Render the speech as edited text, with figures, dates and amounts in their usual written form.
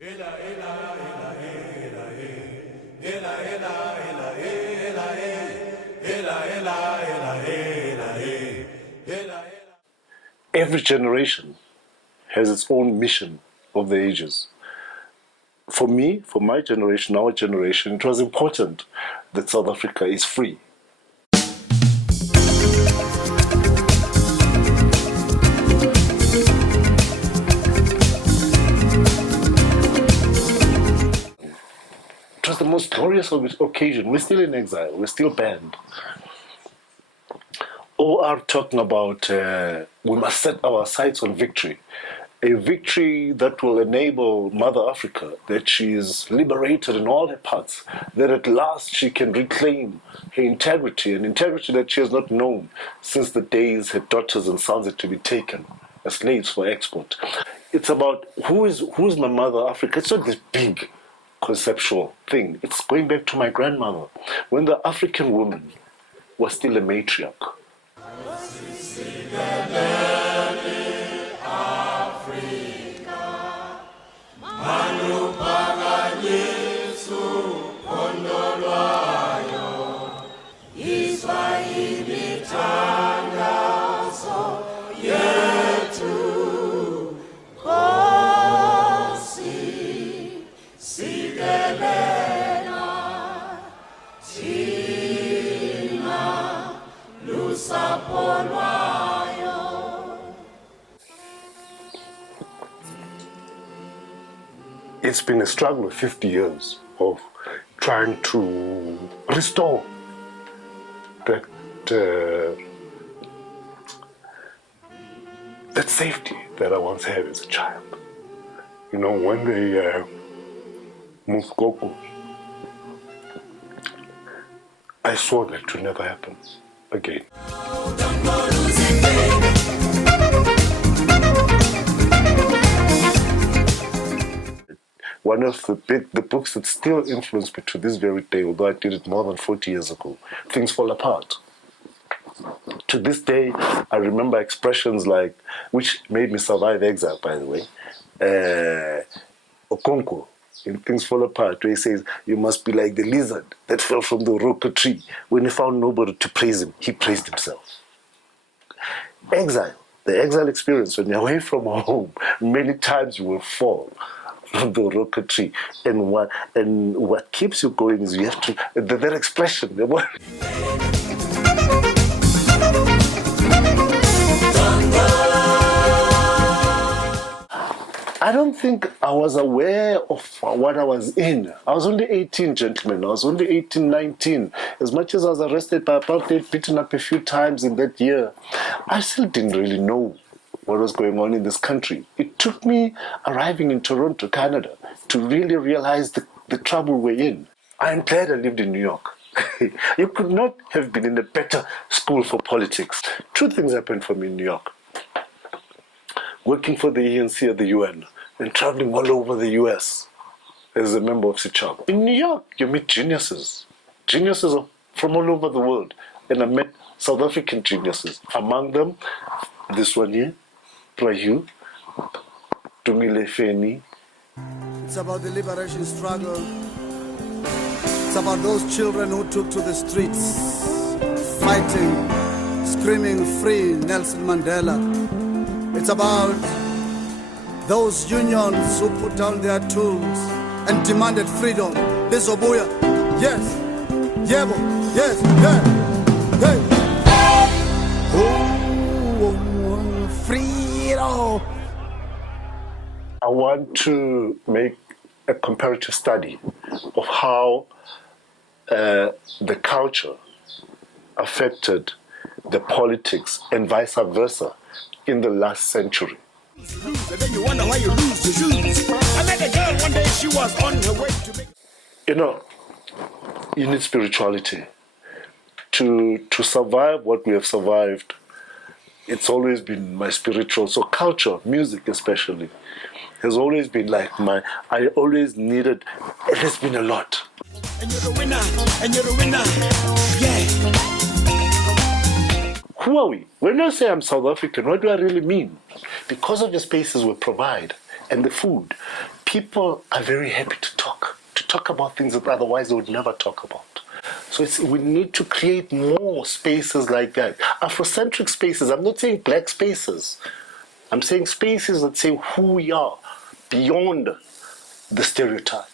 Every generation has its own mission of the ages. For me, for my generation, our generation, it was important that South Africa is free. It was the most glorious occasion. We're still in exile. We're still banned. OR talking about we must set our sights on victory. A victory that will enable Mother Africa, that she is liberated in all her parts, that at last she can reclaim her integrity, an integrity that she has not known since the days her daughters and sons had to be taken as slaves for export. It's about who's my Mother Africa. It's not this big conceptual thing. It's going back to my grandmother, when the African woman was still a matriarch. It's been a struggle of 50 years of trying to restore that safety that I once had as a child. You know, when they moved Goku, I swore that it would never happen again. One of the books that still influence me to this very day, although I did it more than 40 years ago, Things Fall Apart. To this day, I remember expressions like, which made me survive exile, by the way, Okonkwo, in Things Fall Apart, where he says, you must be like the lizard that fell from the roca tree. When he found nobody to praise him, he praised himself. Exile, the exile experience, when you're away from home, many times you will fall from the roca tree. And what keeps you going is you have to, that expression, the word. I don't think I was aware of what I was in. I was only 18, gentlemen. I was only 18, 19. As much as I was arrested by apartheid, beaten up a few times in that year, I still didn't really know what was going on in this country. It took me arriving in Toronto, Canada, to really realize the trouble we're in. I'm glad I lived in New York. You could not have been in a better school for politics. Two things happened for me in New York. Working for the ENC at the UN and traveling all over the US as a member of Sichaba. In New York, you meet geniuses. Geniuses from all over the world. And I met South African geniuses. Among them, this one here, Prayu, Tungile Feni. It's about the liberation struggle. It's about those children who took to the streets, fighting, screaming free Nelson Mandela. It's about those unions who put down their tools and demanded freedom. This Obuya, yes, Yebo, yes, yes, hey. Oh, freedom. I want to make a comparative study of how the culture affected the politics and vice versa in the last century. You know, you need spirituality to survive what we have survived. It's always been my spiritual, so culture, music especially, has always been like I always needed, it has been a lot. And you're the winner, and you're the winner, yeah. Who are we? When I say I'm South African, what do I really mean? Because of the spaces we provide and the food, people are very happy to talk about things that otherwise they would never talk about. So we need to create more spaces like that. Afrocentric spaces. I'm not saying black spaces. I'm saying spaces that say who we are beyond the stereotype.